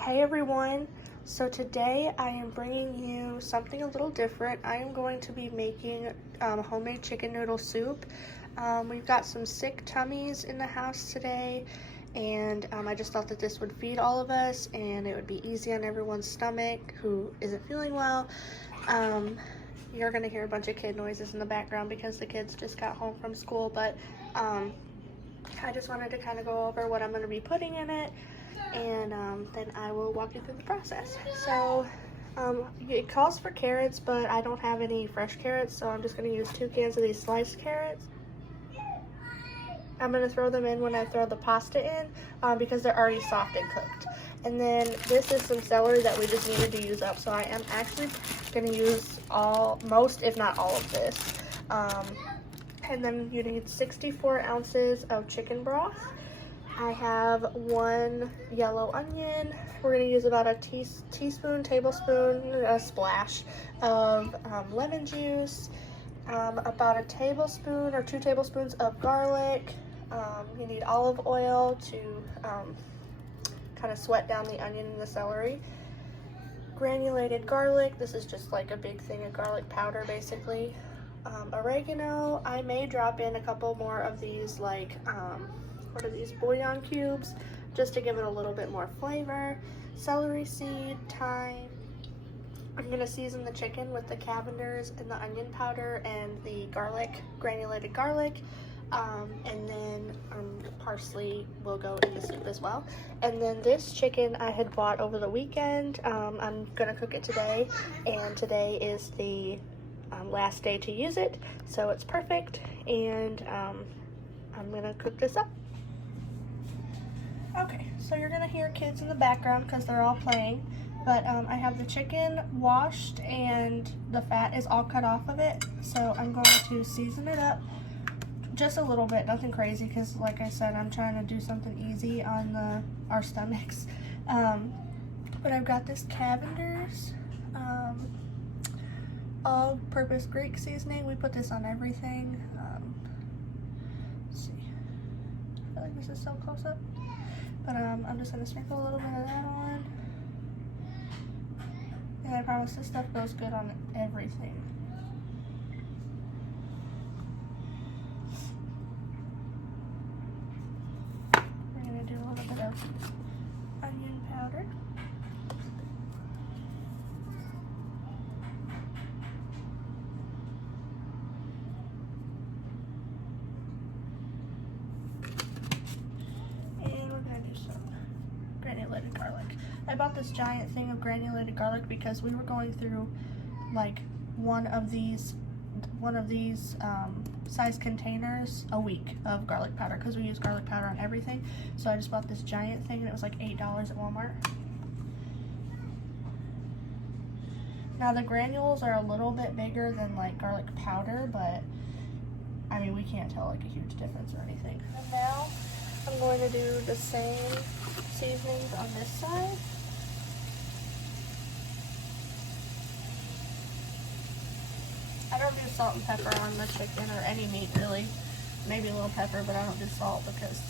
Hey everyone, so today I am bringing you something a little different. I am going to be making homemade chicken noodle soup. We've got some sick tummies in the house today, and I just thought that this would feed all of us and it would be easy on everyone's stomach who isn't feeling well. You're gonna hear a bunch of kid noises in the background because the kids just got home from school, but I just wanted to kind of go over what I'm going to be putting in it, and then I will walk you through the process. So it calls for carrots, but I don't have any fresh carrots, so I'm just going to use 2 cans of these sliced carrots. I'm going to throw them in when I throw the pasta in because they're already soft and cooked. And then this is some celery that we just needed to use up, so I am actually going to use most, if not all of this. And then you need 64 ounces of chicken broth. I have 1 yellow onion. We're going to use about a tablespoon, a splash of lemon juice, about a tablespoon or 2 tablespoons of garlic. You need olive oil to kind of sweat down the onion and the celery. Granulated garlic. This is just like a big thing of garlic powder, basically. Oregano. I may drop in a couple more of these, like what are these, bouillon cubes, just to give it a little bit more flavor. Celery seed, thyme. I'm going to season the chicken with the Cavender's and the onion powder and the garlic, granulated garlic, and then parsley will go in the soup as well. And then this chicken I had bought over the weekend. I'm going to cook it today, and today is the last day to use it, so it's perfect. And I'm gonna cook this up. Okay, so you're gonna hear kids in the background because they're all playing, but I have the chicken washed and the fat is all cut off of it, so I'm going to season it up just a little bit, nothing crazy, because like I said, I'm trying to do something easy on our stomachs. But I've got this Cavender's all-purpose Greek seasoning. We put this on everything. Let's see. I feel like this is so close up. But I'm just going to sprinkle a little bit of that on. And I promise this stuff goes good on everything. We're going to do a little bit of onion powder. Granulated garlic. I bought this giant thing of granulated garlic because we were going through like one of these size containers a week of garlic powder because we use garlic powder on everything. So I just bought this giant thing and it was like $8 at Walmart. Now the granules are a little bit bigger than like garlic powder, but I mean we can't tell like a huge difference or anything. And now I'm going to do the same seasonings on this side. I don't do salt and pepper on the chicken or any meat really. Maybe a little pepper, but I don't do salt because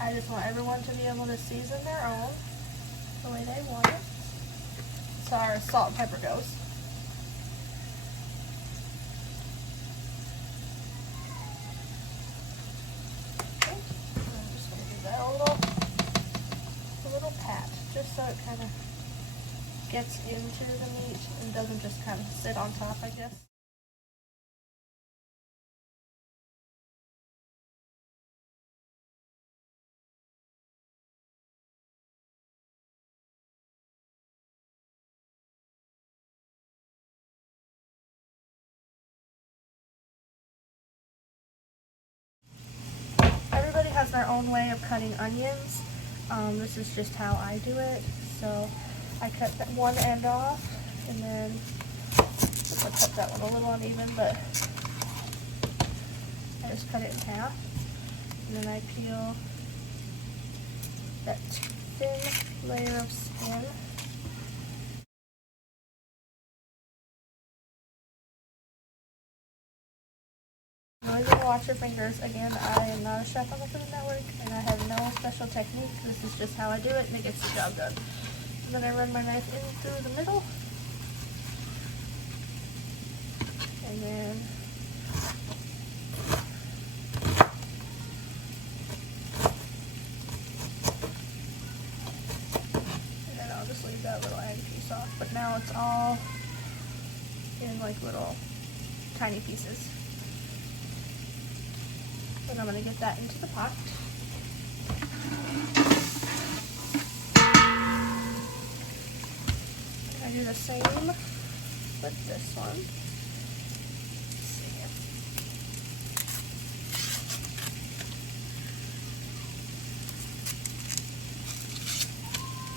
I just want everyone to be able to season their own the way they want it. As far as salt and pepper goes. Just so it kind of gets into the meat and doesn't just kind of sit on top, I guess. Everybody has their own way of cutting onions. This is just how I do it. So I cut that one end off, and then I cut that one a little uneven, but I just cut it in half. And then I peel that thin layer of skin. Always gonna wash your fingers. Again, I am not a chef on the Food Network, and I have no special technique. This is just how I do it, and it gets the job done. And then I run my knife in through the middle. And then I'll just leave that little egg piece off. But now it's all in like little tiny pieces. And I'm going to get that into the pot. I do the same with this one.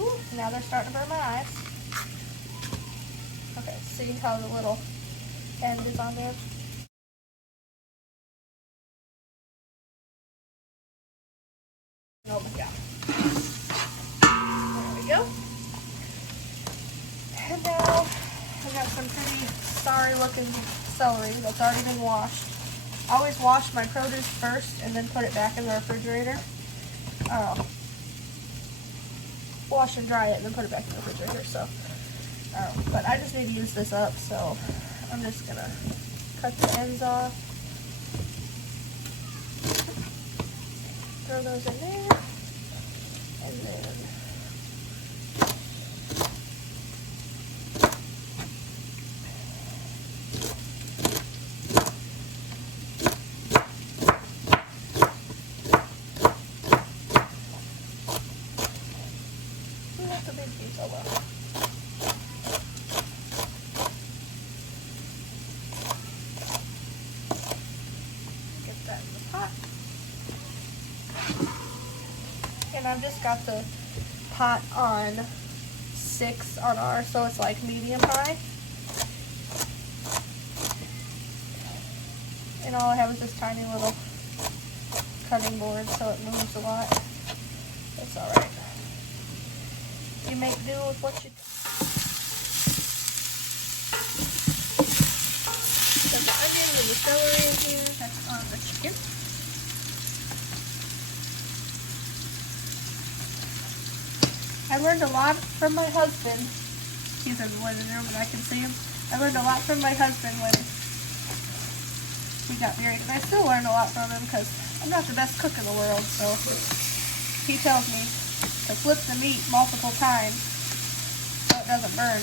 Ooh, now they're starting to burn my eyes. Okay, see how the little end is on there? Oh my god. There we go. And now I got some pretty sorry looking celery that's already been washed. I always wash my produce first and then put it back in the refrigerator. Wash and dry it and then put it back in the refrigerator. So, but I just need to use this up, so I'm just gonna cut the ends off. Throw those in there, and then that's a big piece. Oh well. Get that in the pot. And I've just got the pot on 6 on ours, so it's like medium high. And all I have is this tiny little cutting board, so it moves a lot. It's alright. You make do with what you got. Got the onion and the celery in here. That's on the chicken. I learned a lot from my husband. He's in the living room and I can see him. I learned a lot from my husband when he got married. And I still learn a lot from him because I'm not the best cook in the world. So he tells me to flip the meat multiple times so it doesn't burn.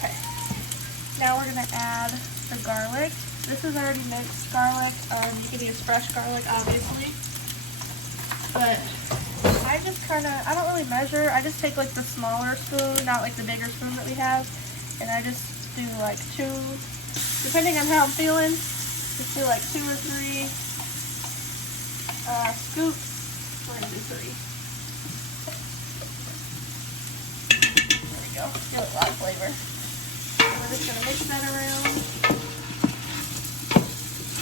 Okay. Now we're going to add the garlic. This is already minced garlic. You can use fresh garlic, obviously. But I just I don't really measure. I just take like the smaller spoon, not like the bigger spoon that we have. And I just do like 2, depending on how I'm feeling, just do like 2 or 3 scoops. We're going to do 3. There we go. Get a lot of flavor. And we're just going to mix that around.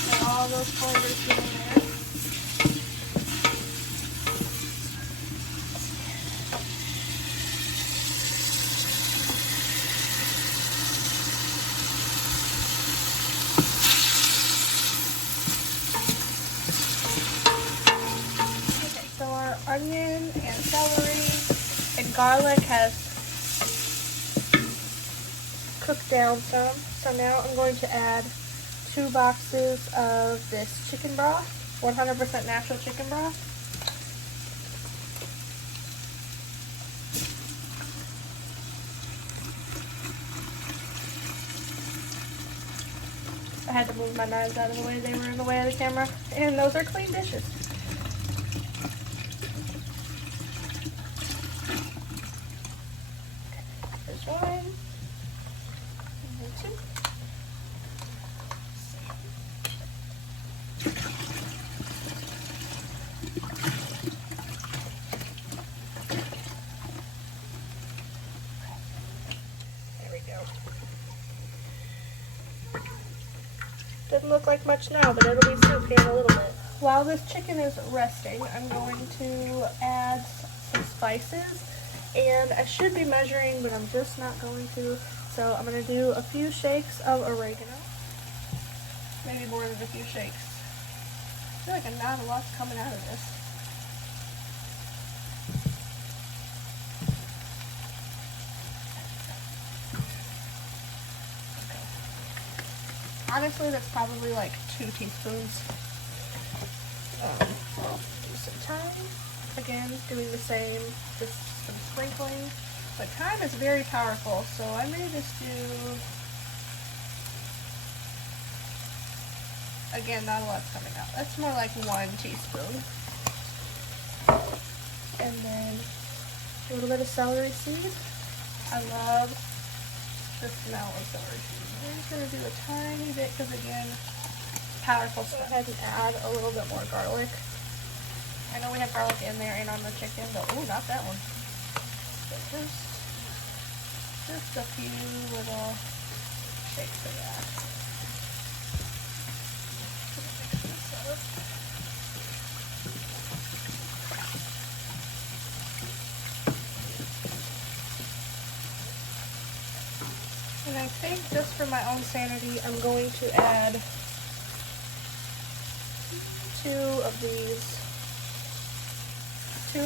Get all those flavors in there. Onion and celery and garlic has cooked down some. So now I'm going to add 2 boxes of this chicken broth, 100% natural chicken broth. I had to move my knives out of the way. They were in the way of the camera. And those are clean dishes. There's 1. And then 2. There we go. Doesn't look like much now, but it'll be soup here in a little bit. While this chicken is resting, I'm going to add some spices. And I should be measuring, but I'm just not going to. So I'm going to do a few shakes of oregano. Maybe more than a few shakes. I feel like not a lot's coming out of this. honestly, that's probably like 2 teaspoons. Do some thyme. Again, doing the same, just some sprinkling. But thyme is very powerful, so I may just do, again, not a lot's coming out. That's more like 1 teaspoon. And then a little bit of celery seed. I love the smell of celery seed. I'm just going to do a tiny bit because, again, powerful stuff. Go ahead and add a little bit more garlic. I know we have garlic in there and on the chicken, but oh, not that one. But just a few little shakes of that. Mix this up. And I think just for my own sanity, I'm going to add 2 of these. They're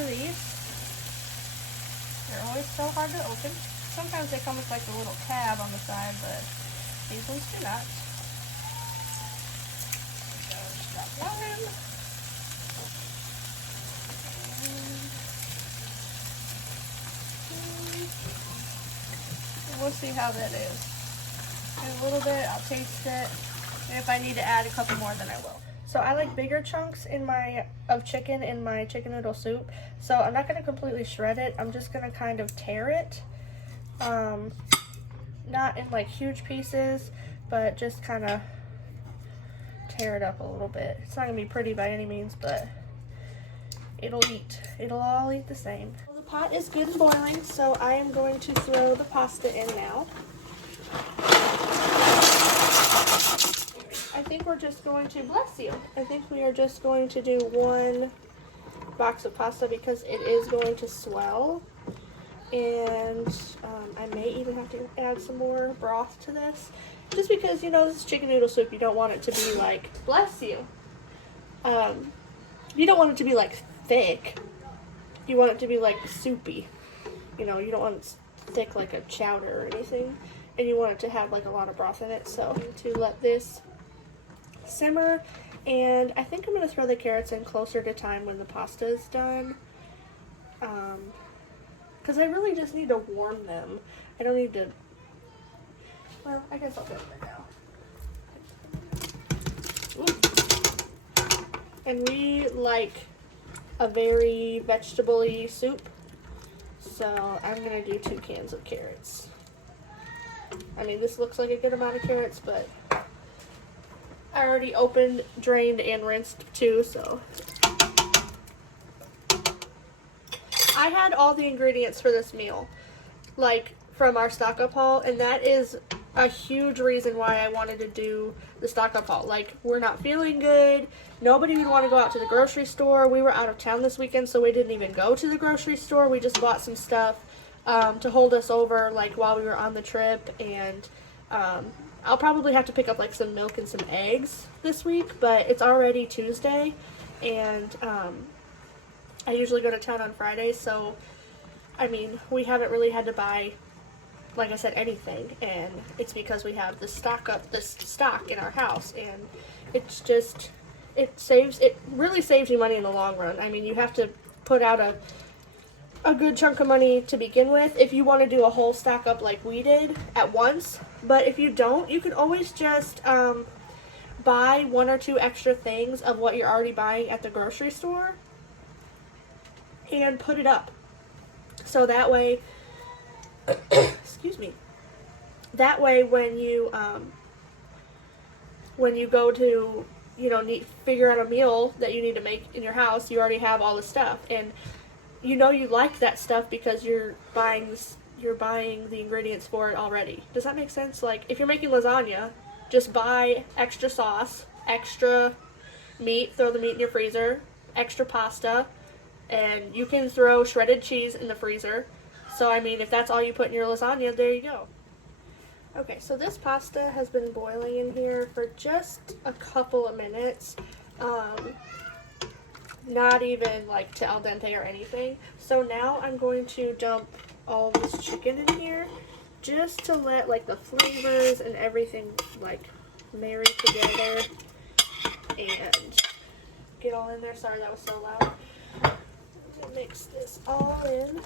always so hard to open. Sometimes they come with like a little tab on the side, but these ones do not. There we go, just drop 1. And we'll see how that is. In a little bit, I'll taste it. And if I need to add a couple more, then I will. So I like bigger chunks of chicken in my chicken noodle soup. So I'm not going to completely shred it. I'm just going to kind of tear it. Not in like huge pieces, but just kind of tear it up a little bit. It's not going to be pretty by any means, but it'll eat. It'll all eat the same. Well, the pot is good and boiling, so I am going to throw the pasta in now. I think we're just going to, bless you, I think we are just going to do 1 box of pasta because it is going to swell. And I may even have to add some more broth to this. Just because, you know, this is chicken noodle soup, you don't want it to be like, bless you. You don't want it to be like thick. You want it to be like soupy. You know, you don't want it thick like a chowder or anything. And you want it to have like a lot of broth in it. So to let this simmer, and I think I'm going to throw the carrots in closer to time when the pasta is done, because I really just need to warm them. I don't need to, well, I guess I'll do it right now. Ooh. And we like a very vegetable-y soup, so I'm going to do 2 cans of carrots. I mean, this looks like a good amount of carrots, but I already opened, drained, and rinsed 2, so. I had all the ingredients for this meal, like, from our stock-up haul, and that is a huge reason why I wanted to do the stock-up haul. Like, we're not feeling good. Nobody would want to go out to the grocery store. We were out of town this weekend, so we didn't even go to the grocery store. We just bought some stuff to hold us over, like, while we were on the trip, and I'll probably have to pick up like some milk and some eggs this week, but it's already Tuesday, and I usually go to town on Fridays, so I mean, we haven't really had to buy, like I said, anything, and it's because we have this stock in our house, and it's just, it really saves you money in the long run. I mean, you have to put out a good chunk of money to begin with if you want to do a whole stock up like we did at once. But if you don't, you can always just buy 1 or 2 extra things of what you're already buying at the grocery store and put it up. So that way, excuse me, that way when you go to, you know, figure out a meal that you need to make in your house, you already have all the stuff, and you know you like that stuff because you're buying the ingredients for it already. Does that make sense? Like, if you're making lasagna, just buy extra sauce, extra meat, throw the meat in your freezer, extra pasta, and you can throw shredded cheese in the freezer. So, I mean, if that's all you put in your lasagna, there you go. Okay, so this pasta has been boiling in here for just a couple of minutes. Not even like to al dente or anything. So now I'm going to dump all this chicken in here just to let like the flavors and everything like marry together and get all in there. Sorry, that was so loud. I'm gonna mix this all in.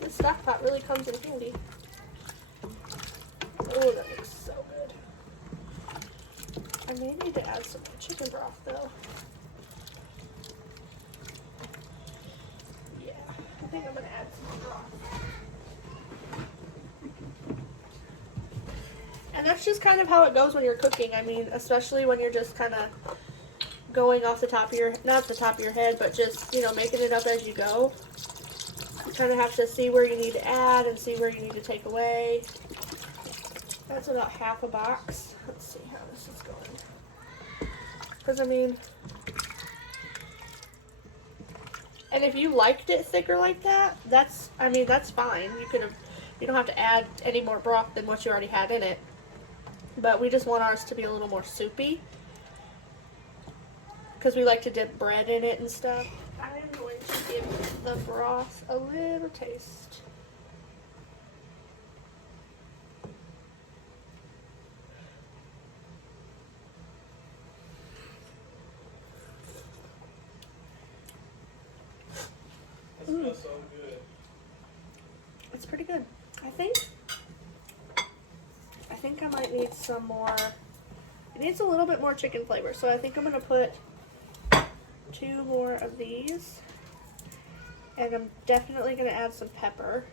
This stock pot really comes in handy. Oh, that looks so good. I may need to add some chicken broth though. Yeah, I think I'm gonna add some broth. And that's just kind of how it goes when you're cooking. I mean, especially when you're just kind of going off the top of your, not the top of your head, but just, you know, making it up as you go. You kind of have to see where you need to add and see where you need to take away. That's about half a box. Let's see how this is going. Because, I mean, and if you liked it thicker like that, that's, I mean, that's fine. You don't have to add any more broth than what you already had in it. But we just want ours to be a little more soupy, because we like to dip bread in it and stuff. I am going to give the broth a little taste. That smells so good. It's pretty good. I think I might need some more. It needs a little bit more chicken flavor, so I think I'm going to put 2 more of these. And I'm definitely going to add some pepper.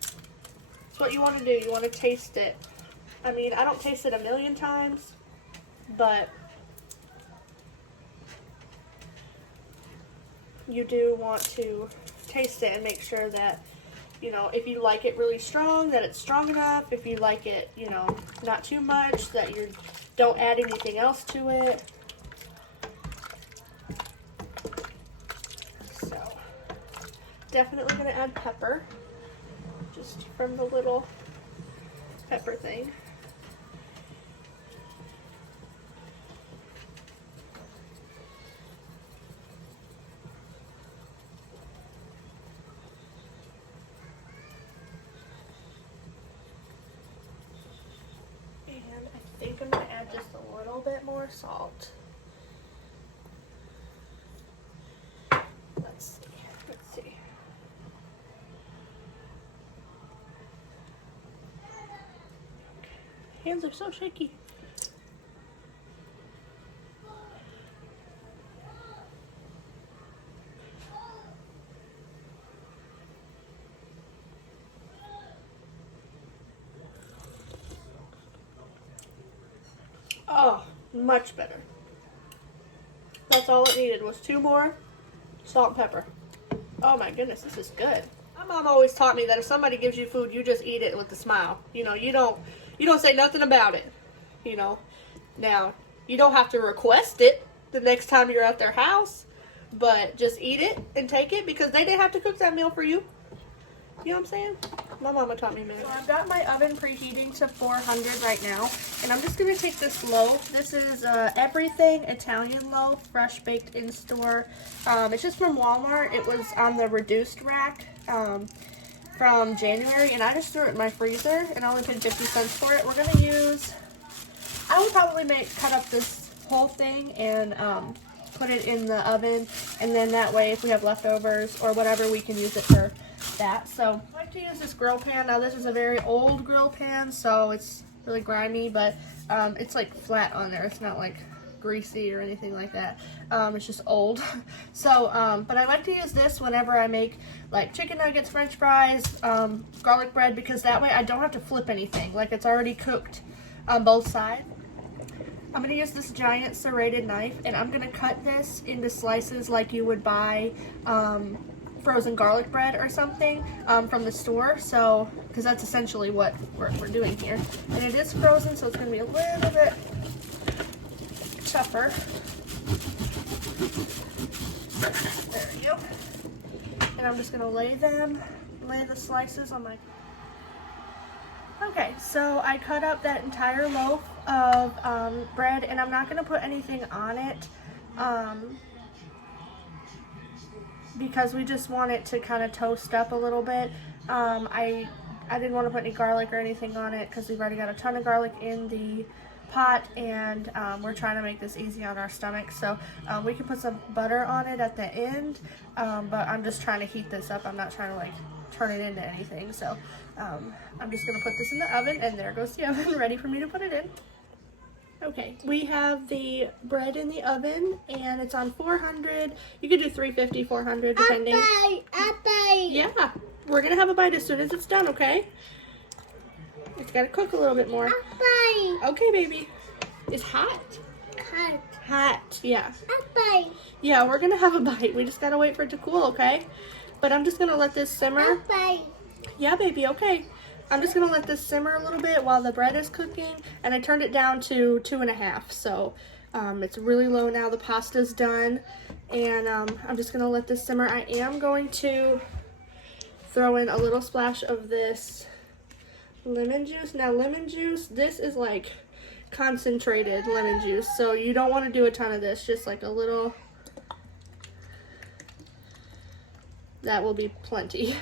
That's what you want to do. You want to taste it. I mean, I don't taste it a million times, but you do want to taste it and make sure that, you know, if you like it really strong, that it's strong enough. If you like it, you know, not too much, that you don't add anything else to it. So, definitely going to add pepper, just from the little pepper thing. I think I'm going to add just a little bit more salt. Let's see. Hands are so shaky. Oh, much better. That's all it needed was 2 more salt and pepper. Oh my goodness, this is good. My mom always taught me that if somebody gives you food, you just eat it with a smile. You know, you don't say nothing about it. You know, now you don't have to request it the next time you're at their house, but just eat it and take it, because they didn't have to cook that meal for you. You know what I'm saying? My mama taught me, man. So I've got my oven preheating to 400 right now, and I'm just going to take this loaf. This is Everything Italian loaf, fresh baked in store. It's just from Walmart. It was on the reduced rack from January, and I just threw it in my freezer, and I only paid 50 cents for it. We're going to use, I would probably cut up this whole thing and put it in the oven, and then that way if we have leftovers or whatever, we can use it for that. So I like to use this grill pan. Now this is a very old grill pan, so it's really grimy, but it's like flat on there. It's not like greasy or anything like that. It's just old. So but I like to use this whenever I make like chicken nuggets, french fries, garlic bread, because that way I don't have to flip anything. Like, it's already cooked on both sides. I'm going to use this giant serrated knife, and I'm going to cut this into slices like you would buy frozen garlic bread or something from the store. So, because that's essentially what we're doing here. And it is frozen, so it's going to be a little bit tougher. There we go. And I'm just going to lay the slices on my... Okay, so I cut up that entire loaf of bread, and I'm not going to put anything on it because we just want it to kind of toast up a little bit. I didn't want to put any garlic or anything on it because we've already got a ton of garlic in the pot, and we're trying to make this easy on our stomach. So we can put some butter on it at the end, but I'm just trying to heat this up. I'm not trying to like turn it into anything. So I'm just gonna put this in the oven, and there goes the oven ready for me to put it in. Okay, we have the bread in the oven, and it's on 400. You could do 350, 400, depending. A bite. Yeah, we're gonna have a bite as soon as it's done, okay? It's gotta cook a little bit more. A bite. Okay, baby. It's hot. Cut. Hot, yeah. A bite. Yeah, we're gonna have a bite. We just gotta wait for it to cool, okay? But I'm just gonna let this simmer. A bite. Yeah, baby, okay. I'm just gonna let this simmer a little bit while the bread is cooking, and I turned it down to 2.5, so it's really low now. The pasta's done, and I'm just gonna let this simmer. I am going to throw in a little splash of this lemon juice. Now, lemon juice, this is like concentrated lemon juice, so you don't want to do a ton of this, just like a little. That will be plenty.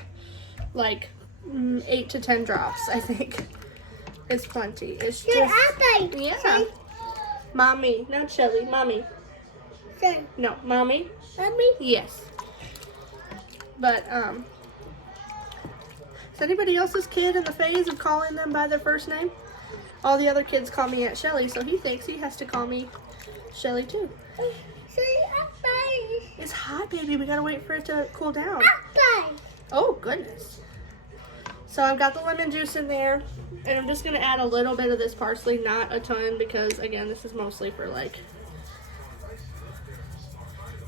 Like 8 to 10 drops, I think. It's plenty. It's just, A bite. yeah. Mommy, not Shelly, mommy. Son. No, mommy. Mommy. Yes. But is anybody else's kid in the phase of calling them by their first name? All the other kids call me Aunt Shelly, so he thinks he has to call me Shelly too. Say a bite. It's hot, baby. We gotta wait for it to cool down. A bite. Oh, goodness. So I've got the lemon juice in there, and I'm just gonna add a little bit of this parsley, not a ton, because again, this is mostly for like,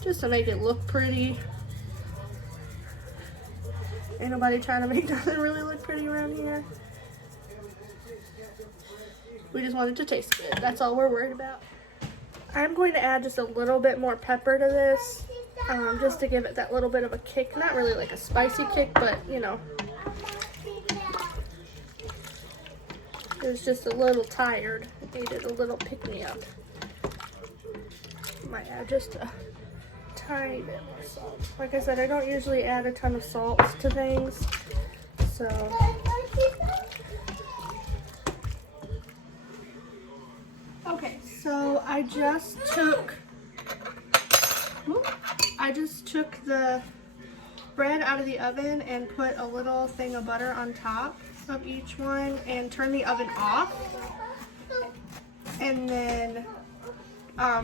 just to make it look pretty. Ain't nobody trying to make nothing really look pretty around here. We just want it to taste good. That's all we're worried about. I'm going to add just a little bit more pepper to this, just to give it that little bit of a kick. Not really like a spicy kick, but you know. It was just a little tired. Needed a little pick-me-up. Might add just a tiny bit more salt. Like I said, I don't usually add a ton of salt to things, so. Okay, so I just took the bread out of the oven and put a little thing of butter on top of each one and turn the oven off, and then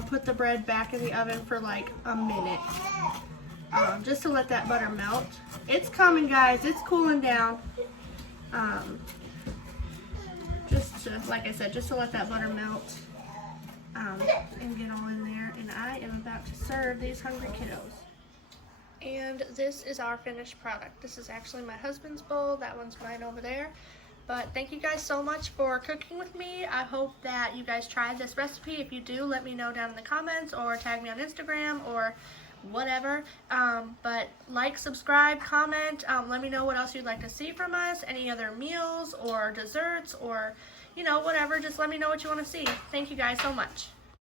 put the bread back in the oven for like a minute, just to let that butter melt. It's coming, guys. It's cooling down. Just to, like I said, just to let that butter melt and get all in there. And I am about to serve these hungry kiddos. And this is our finished product. This is actually my husband's bowl. That one's mine over there. But thank you guys so much for cooking with me. I hope that you guys tried this recipe. If you do, let me know down in the comments or tag me on Instagram or whatever. But like, subscribe, comment. Let me know what else you'd like to see from us. Any other meals or desserts or, you know, whatever. Just let me know what you want to see. Thank you guys so much.